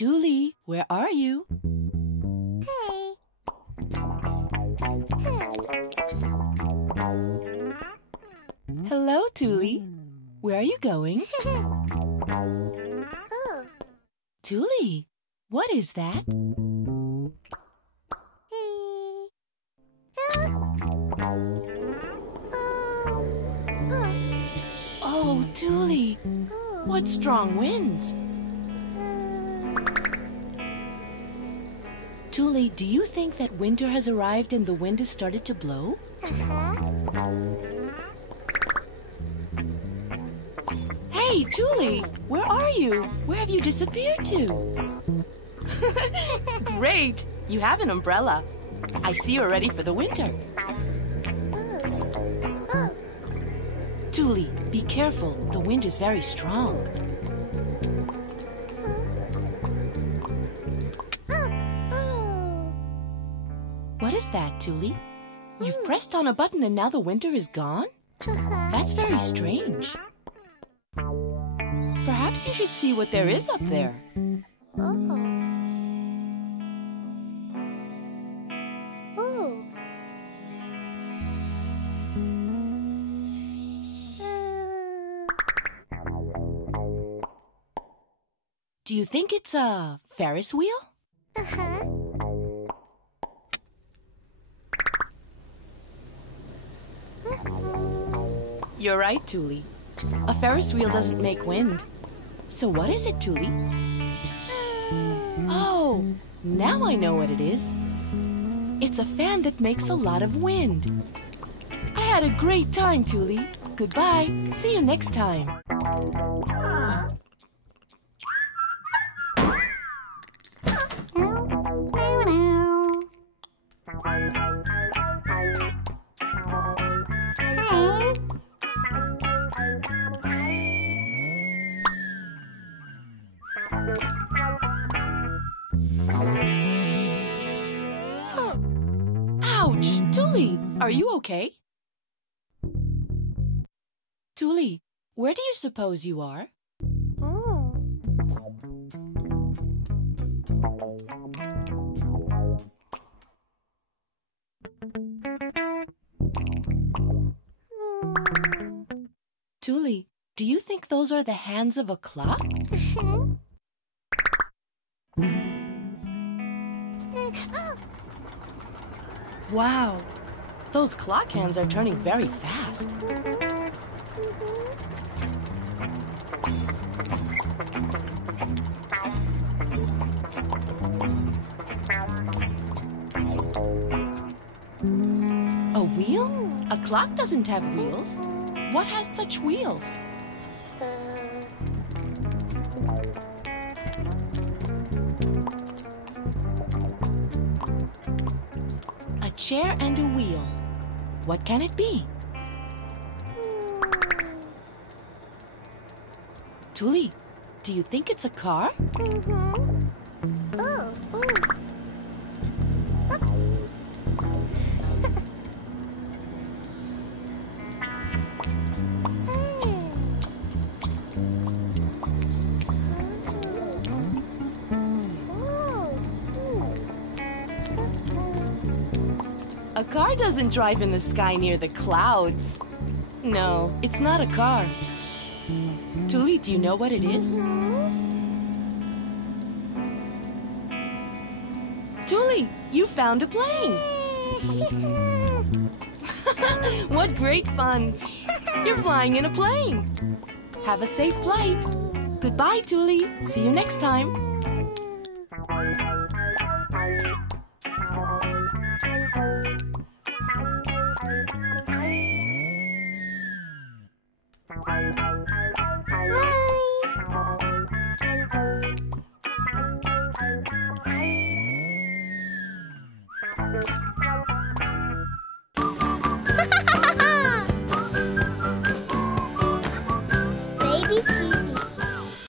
Tulli, where are you? Hey. Hello, Tulli. Where are you going? Oh. Tulli, what is that? Oh, Tulli, what strong winds! Tulli, do you think that winter has arrived and the wind has started to blow? Hey, Tulli, where are you? Where have you disappeared to? Great! You have an umbrella. I see you're ready for the winter. Tulli, be careful. The wind is very strong. What is that, Tulli? You've pressed on a button and now the winter is gone? That's very strange. Perhaps you should see what there is up there. Do you think it's a Ferris wheel? You're right, Tulli. A Ferris wheel doesn't make wind. So what is it, Tulli? Oh, now I know what it is. It's a fan that makes a lot of wind. I had a great time, Tulli. Goodbye. See you next time. Ouch! Tulli, are you okay? Tulli, where do you suppose you are? Tulli, do you think those are the hands of a clock? Wow, those clock hands are turning very fast. A wheel? A clock doesn't have wheels. What has such wheels? A chair and a wheel. What can it be? Tulli, do you think it's a car? A car doesn't drive in the sky near the clouds. No, it's not a car. Tulli, do you know what it is? Tulli, you found a plane! What great fun! You're flying in a plane! Have a safe flight! Goodbye, Tulli. See you next time. Bye.